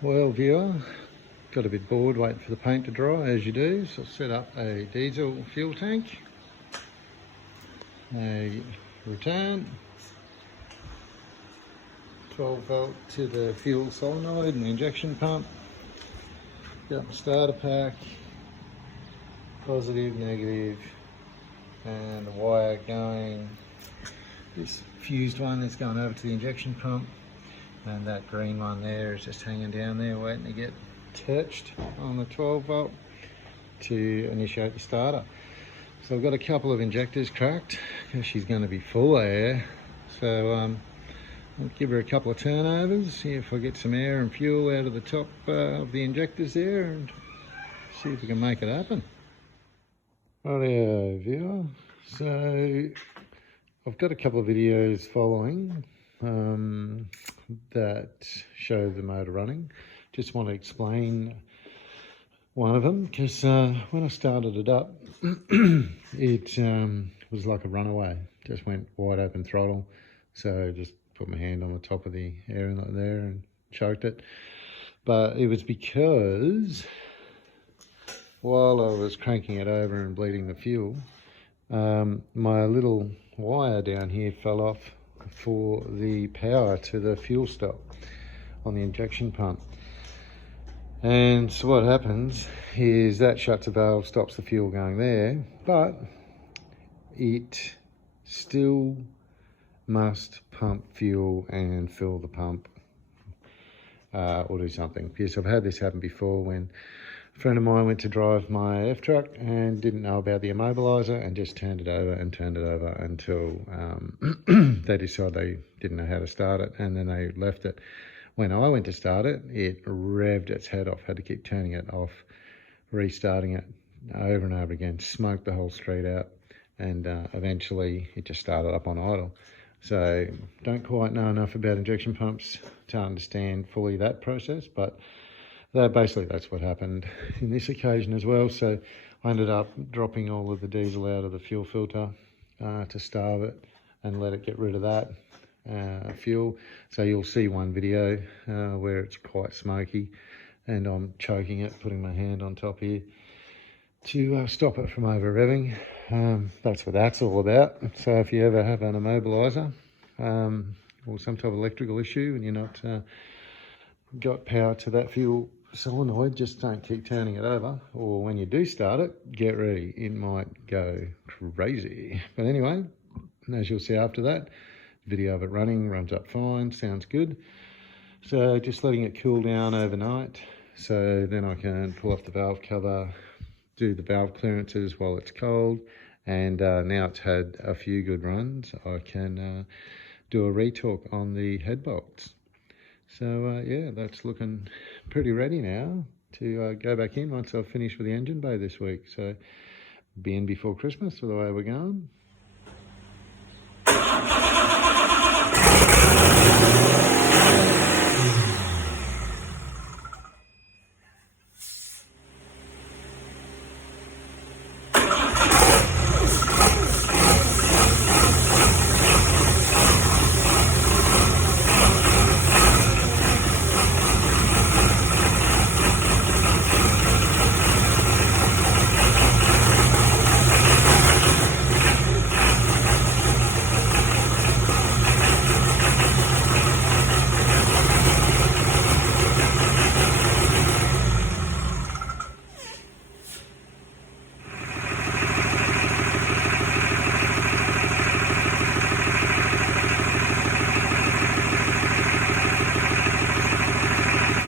Well, viewer, got a bit bored waiting for the paint to dry, as you do, so I've set up a diesel fuel tank, a return, 12 volt to the fuel solenoid and the injection pump, got the starter pack, positive, negative, and the wire going, this fused one is going over to the injection pump, and that green one there is just hanging down there waiting to get touched on the 12 volt to initiate the starter. So I've got a couple of injectors cracked because she's going to be full of air, so I'll give her a couple of turnovers, see if I get some air and fuel out of the top of the injectors there, and see if we can make it happen. Rightio, viewer, so I've got a couple of videos following that show the motor running. Just want to explain one of them because when I started it up, it was like a runaway. Just went wide open throttle. So just put my hand on the top of the air inlet there and choked it. But it was because while I was cranking it over and bleeding the fuel, my little wire down here fell off for the power to the fuel stop on the injection pump. And so what happens is that shuts the valve, stops the fuel going there, but it still must pump fuel and fill the pump or do something. Because I've had this happen before when a friend of mine went to drive my F-truck and didn't know about the immobiliser and just turned it over until they decided they didn't know how to start it, and then they left it. When I went to start it, it revved its head off, had to keep turning it off, restarting it over and over again, smoked the whole street out, and eventually it just started up on idle. So don't quite know enough about injection pumps to understand fully that process, but that's what happened in this occasion as well. So I ended up dropping all of the diesel out of the fuel filter to starve it and let it get rid of that fuel. So you'll see one video where it's quite smoky and I'm choking it, putting my hand on top here to stop it from over revving. That's what that's all about. So if you ever have an immobiliser or some type of electrical issue and you're not got power to that fuel solenoid, just don't keep turning it over, or when you do start it, get ready, it might go crazy. But anyway, as you'll see after that, video of it running, runs up fine, sounds good. So just letting it cool down overnight, so then I can pull off the valve cover, do the valve clearances while it's cold, and now it's had a few good runs, I can do a retorque on the head bolts. So yeah, that's looking pretty ready now to go back in once I've finished with the engine bay this week. So be in before Christmas for the way we're going.